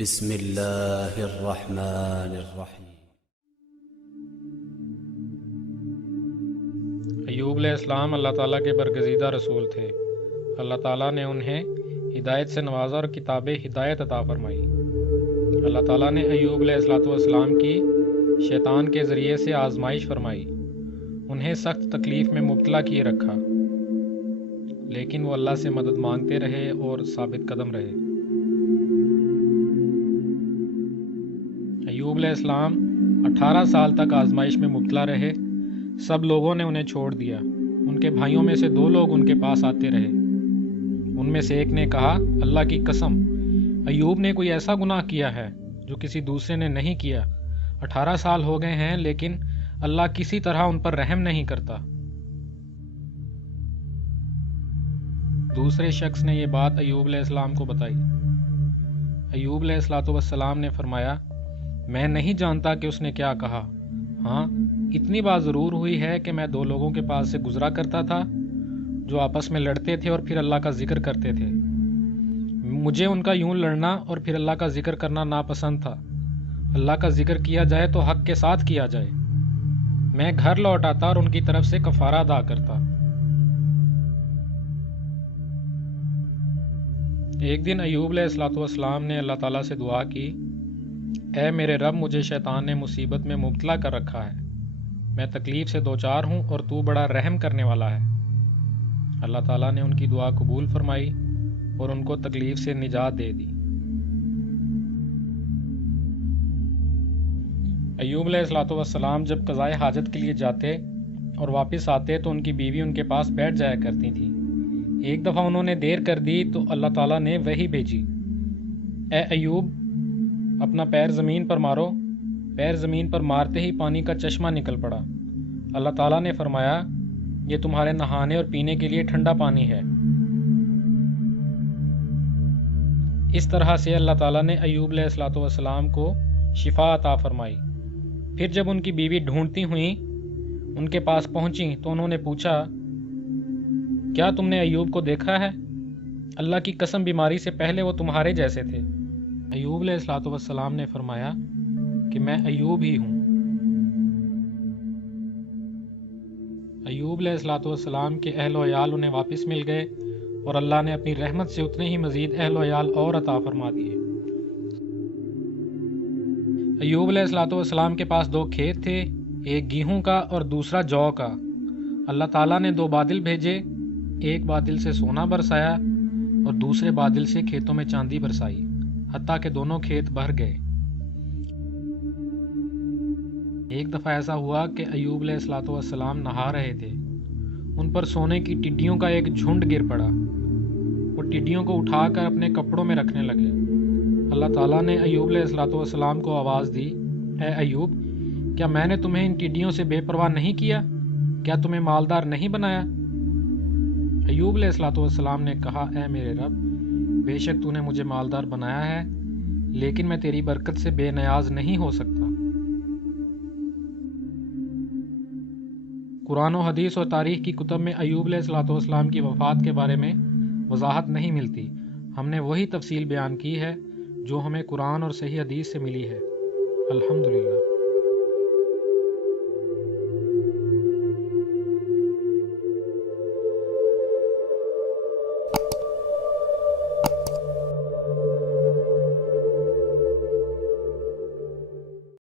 بسم اللہ الرحمن الرحیم۔ ایوب علیہ السلام اللہ تعالیٰ کے برگزیدہ رسول تھے۔ اللہ تعالیٰ نے انہیں ہدایت سے نوازا اور کتاب ہدایت عطا فرمائی۔ اللہ تعالیٰ نے ایوب علیہ السلام کی شیطان کے ذریعے سے آزمائش فرمائی، انہیں سخت تکلیف میں مبتلا کیے رکھا، لیکن وہ اللہ سے مدد مانگتے رہے اور ثابت قدم رہے۔ ایوب علیہ السلام 18 سال تک آزمائش میں مبتلا رہے۔ سب لوگوں نے انہیں چھوڑ دیا۔ ان کے بھائیوں میں سے 2 لوگ ان کے پاس آتے رہے۔ ان میں سے ایک نے کہا، اللہ کی قسم، ایوب نے کوئی ایسا گناہ کیا ہے جو کسی دوسرے نے نہیں کیا۔ 18 سال ہو گئے ہیں لیکن اللہ کسی طرح ان پر رحم نہیں کرتا۔ دوسرے شخص نے یہ بات ایوب علیہ السلام کو بتائی۔ ایوب علیہ السلام نے فرمایا، میں نہیں جانتا کہ اس نے کیا کہا۔ ہاں، اتنی بات ضرور ہوئی ہے کہ میں 2 لوگوں کے پاس سے گزرا کرتا تھا جو آپس میں لڑتے تھے اور پھر اللہ کا ذکر کرتے تھے۔ مجھے ان کا یوں لڑنا اور پھر اللہ کا ذکر کرنا ناپسند تھا۔ اللہ کا ذکر کیا جائے تو حق کے ساتھ کیا جائے۔ میں گھر لوٹ آتا اور ان کی طرف سے کفارہ ادا کرتا۔ ایک دن ایوب علیہ السلام نے اللہ تعالیٰ سے دعا کی، اے میرے رب، مجھے شیطان نے مصیبت میں مبتلا کر رکھا ہے۔ میں تکلیف سے دوچار ہوں اور تو بڑا رحم کرنے والا ہے۔ اللہ تعالیٰ نے ان کی دعا قبول فرمائی اور ان کو تکلیف سے نجات دے دی۔ ایوب علیہ السلام جب قضائے حاجت کے لیے جاتے اور واپس آتے تو ان کی بیوی ان کے پاس بیٹھ جایا کرتی تھی۔ ایک دفعہ انہوں نے دیر کر دی تو اللہ تعالیٰ نے وحی بھیجی، اے ایوب، اپنا پیر زمین پر مارو۔ پیر زمین پر مارتے ہی پانی کا چشمہ نکل پڑا۔ اللہ تعالیٰ نے فرمایا، یہ تمہارے نہانے اور پینے کے لیے ٹھنڈا پانی ہے۔ اس طرح سے اللہ تعالیٰ نے ایوب علیہ السلام کو شفا عطا فرمائی۔ پھر جب ان کی بیوی ڈھونڈتی ہوئیں ان کے پاس پہنچیں تو انہوں نے پوچھا، کیا تم نے ایوب کو دیکھا ہے؟ اللہ کی قسم، بیماری سے پہلے وہ تمہارے جیسے تھے۔ ایوب علیہ السلام نے فرمایا کہ میں ایوب ہی ہوں۔ ایوب علیہ السلام کے اہل و عیال انہیں واپس مل گئے اور اللہ نے اپنی رحمت سے اتنے ہی مزید اہل و عیال اور عطا فرما دیے۔ ایوب علیہ السلام کے پاس 2 کھیت تھے، ایک گیہوں کا اور دوسرا جو کا۔ اللہ تعالیٰ نے 2 بادل بھیجے، ایک بادل سے سونا برسایا اور دوسرے بادل سے کھیتوں میں چاندی برسائی، حتیٰ کہ دونوں کھیت بھر گئے۔ ایک دفعہ ایسا ہوا کہ ایوب علیہ السلام نہا رہے تھے، ان پر سونے کی ٹڈیوں کا ایک جھنڈ گر پڑا۔ وہ ٹڈیوں کو اٹھا کر اپنے کپڑوں میں رکھنے لگے۔ اللہ تعالیٰ نے ایوب علیہ السلام کو آواز دی، اے ایوب، کیا میں نے تمہیں ان ٹڈیوں سے بے پرواہ نہیں کیا؟ کیا تمہیں مالدار نہیں بنایا؟ ایوب علیہ السلام نے کہا، اے میرے رب، بے شک تو نے مجھے مالدار بنایا ہے، لیکن میں تیری برکت سے بے نیاز نہیں ہو سکتا۔ قرآن و حدیث اور تاریخ کی کتب میں ایوب علیہ السلام کی وفات کے بارے میں وضاحت نہیں ملتی۔ ہم نے وہی تفصیل بیان کی ہے جو ہمیں قرآن اور صحیح حدیث سے ملی ہے۔ الحمدللہ۔